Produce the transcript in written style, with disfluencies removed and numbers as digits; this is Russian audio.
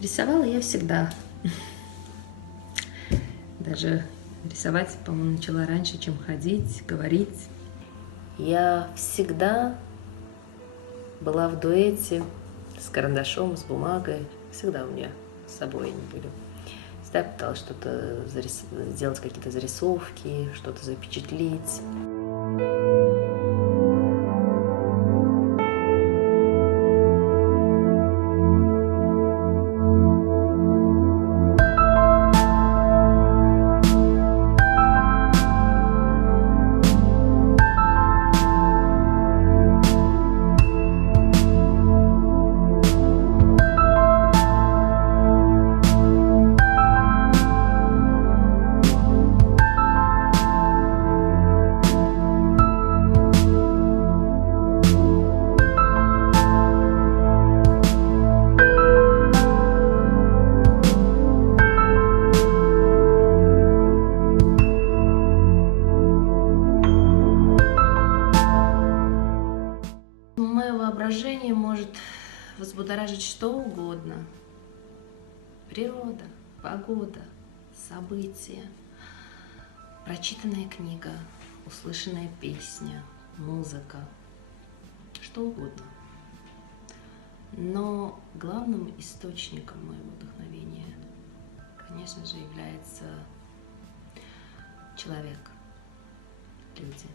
Рисовала я всегда. Даже рисовать, по-моему, начала раньше, чем ходить, говорить. Я всегда была в дуэте с карандашом, с бумагой. Всегда у меня с собой они были. Всегда пыталась что-то сделать, какие-то зарисовки, что-то запечатлеть. Мое воображение может взбудоражить что угодно. Природа, погода, события, прочитанная книга, услышанная песня, музыка, что угодно. Но главным источником моего вдохновения, конечно же, является человек, люди.